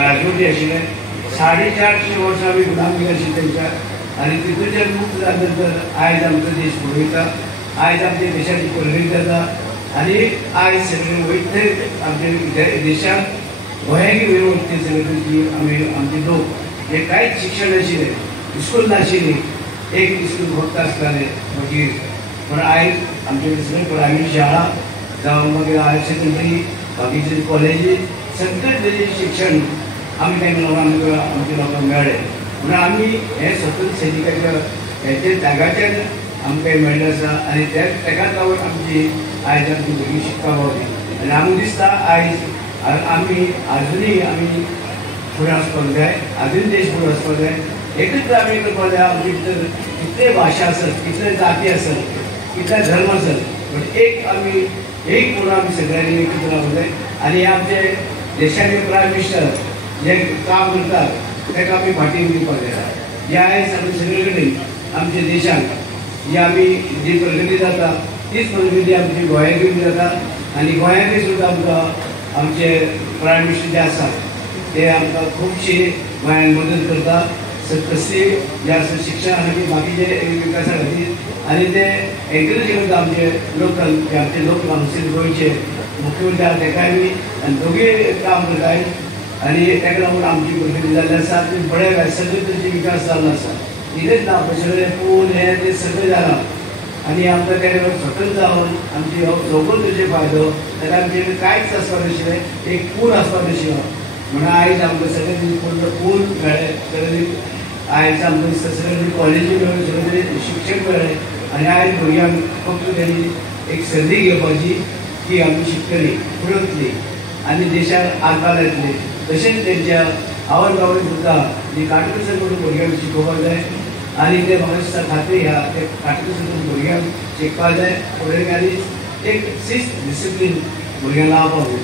राजवटी आशिल्ले 450 वर्सां आमी गुलामी आशिल्ले तेंच्या आनी तितूंतल्यान मुक्त जाले नंतर आयज आमचो देश फुडयता, आयज आमच्या देशाची प्रगती जाता आनी आयज सगळे वैद्य आमच्या देशाक गोंयाक वेळ वचते सगळे आमी आमचे लोक हे कांयच शिक्षण नाशिल्लें, स्कूल नाशिल्ली, एक स्कूल फक्त आसतालें मागीर पण आयज आमचे सगळे प्रायवेट शाळा जावं मागीर हायर सेकंडरी बाकीचे कॉलेजी सगळे शिक्षण आमी त्या लोकांक आमच्या लोकांक मेळ्ळें म्हणून आमी हे स्वतंत्र सैनिकाच्या हेचे त्यागाच्यान आमकां मेळ्ळें आसा आनी तेकाच लागून आमची आयज आमची भुरगीं शिकपाक पावली आनी आमकां दिसता आयज आमी आजुनूय आमी फुडें वचपाक जाय, आजून देश फुडें वचपाक जाय। एकच आमी करपाक जाय आमचे भितर कितले भाशा आसत, कितले जाती आसत, कितले धर्म आसत, पण एक आमी एक म्हणून आमी सगळ्यांनी एकत्र रावूंक जाय आनी आमचे देशाचे प्रायम मिनिस्टर जे काम करतात ताका आमी फाटीं दिवपाक जाय। जे आयज आमी सगळे कडेन आमच्या देशान जी आमी जी प्रगती जाता तीच प्रगती आमची गोंयाकूय जाता आनी गोंयाकूय सुद्दां आमकां आमचे प्रायम मिनिस्टर जे आसात ते आमकां खुबशी गोंयान मदत करता कसली जे आसा शिक्षण आनी बाकीचे विकासा खातीर आनी ते एनकरेज करता आमचे लोकल जे आमचे लोक कावन्सील गोंयचे मुख्यमंत्री आसा तेकाय बी आनी दोगूय काम करताय आनी ताका लागून आमची प्रगती जाल्ली आसा ती बरें काय सगळे तरेचे विकास जाल्लो आसा। इतलेंच ना सगळे पूल हे ते सगळें जालां आनी आमकां ते स्वतंत्र जावन आमची सगळो तेजे फायदो ताका आमचे कांयच आसपाक नाशिल्लें, एक पूल आसपाक नाशिल्लो म्हणून आयज आमकां सगळे पूल मेळ्ळे, सगळे आयज आमकां दिसता सगळे कॉलेजी मेळ्ळ्यो, सगळे शिक्षण मेळ्ळें आनी आयज भुरग्यांक फक्त तेणी एक संदी घेवपाची की आमी शिकतली फुडें वतली आनी देशाक आकार येतली। तशेंच तेंच्या आवय बापूय सुद्दां जी काटकसर करून भुरग्यांक शिकोवपाक जाय आनी ते म्हाका दिसता खात्री आहा ते काटकसर करून भुरग्यांक शिकपाक जाय फुडें आनी एक शिस्त डिसिप्लीन भुरग्यांक लावपाक जाय।